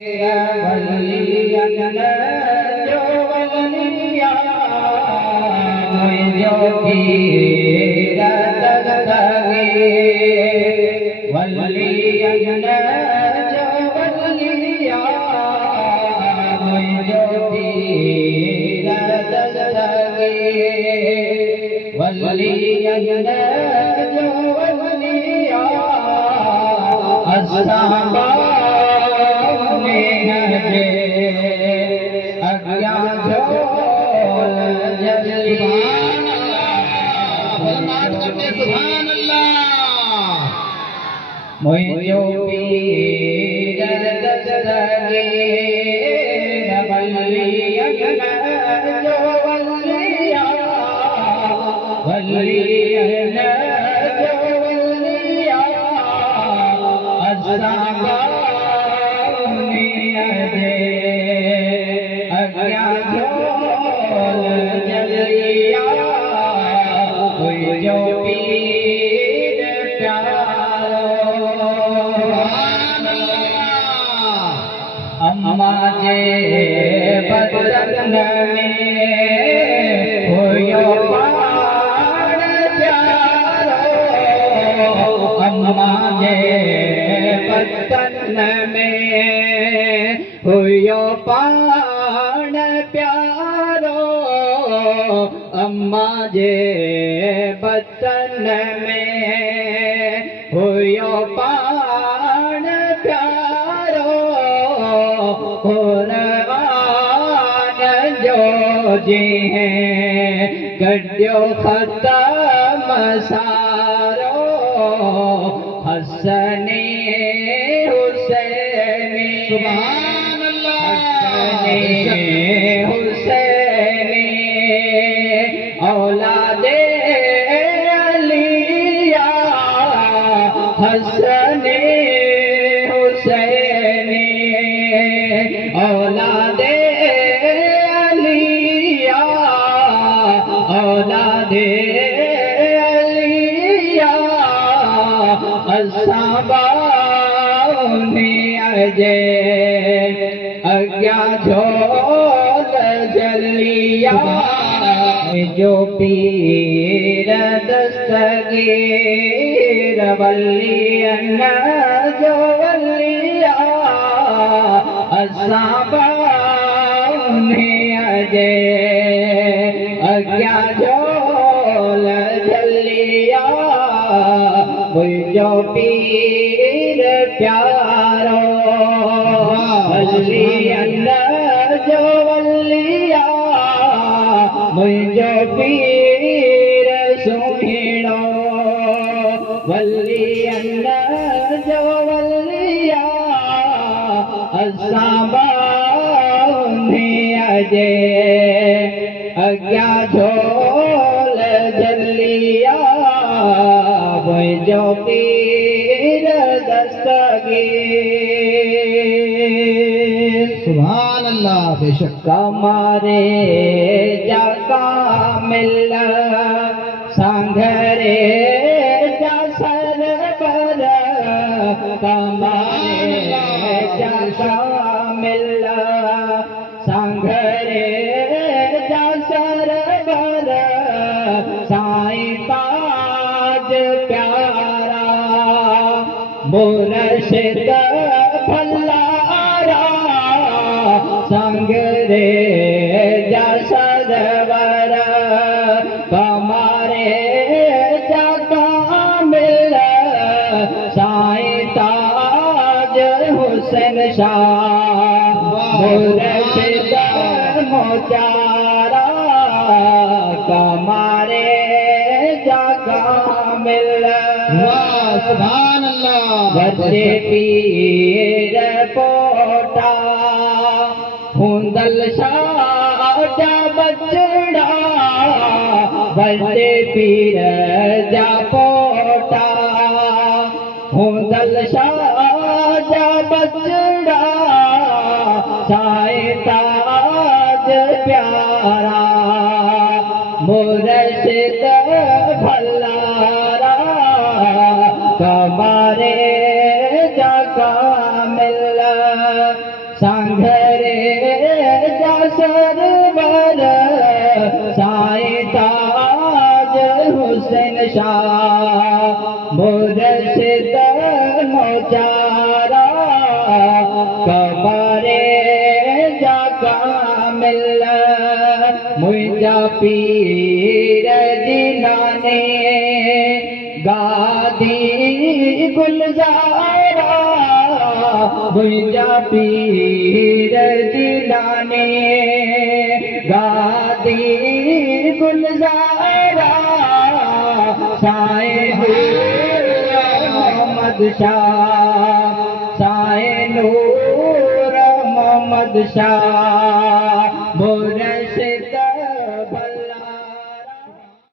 वलियन जो वलिया मुझो पीर दस्तगी वलियन जो वलिया मुझो पीर दस्तगी वलियन जो वलिया अस्सलाम मुझो पीर दस्तगी वलियन जो वलिया वलियन जो वलिया अस्सलाम अम्मा जे बदन में होयो पाण प्यारो अम्मा जे बदन में होयो पाण प्यारो अम्मा जे बदन में होयो पाण प्यारो कुरान जो जी गड्यो खत्म सारो हसनी हुसैनी सुभान अल्लाह हुसैनी औलादे अलिया हसनी हुसैनी औलादे अलिया औलादे अलिया अस्सबानी अजे अज्ञा झोल जलिया जो पीर दस्तगीर वलियन जो वलिया अस्सबानी अजे अज्ञा झोल जलिया मुझो पीर प्यारो वलियन जो वलिया मुझो पीर सुहिणो वलियन जो वलिया अस्सबानी अजे अज्ञा झोल जलिया मुझो पीर दस्तगीर सुभान अल्लाह बेशक कमारे जाका मिल सांघरे जा सरबर कमारे जाका मिल सांघरे जा सरबर साईं ताज प्यारा मुर्शिद भल्लारा संग रे जा सरवर कमारे जाका मिल साईं ताज हुसैन शाह मुर्शिद मोचारा कमारे जाका मिल सुभान अल्लाह बच्चे पीर पोटा हुंदल शाह जा बचड़ा बच्चे पीर जा पोटा हुंदल शाह जा बचड़ा साईं ताज प्यारा मुर्शिद भल्लारा कमारे जाका मिल सांघरे जा सरवर साईं ताज हुसैन शाह मुर्शिद मोचारा कबरे जा कामिल मुंहिंजा पीर जी नाने गादी गुलज़ारा मुंहिंजा पीर जी नाने गादी गुलज़ारा साईं मोहम्मद शाह साईं नूर मोहम्मद शाह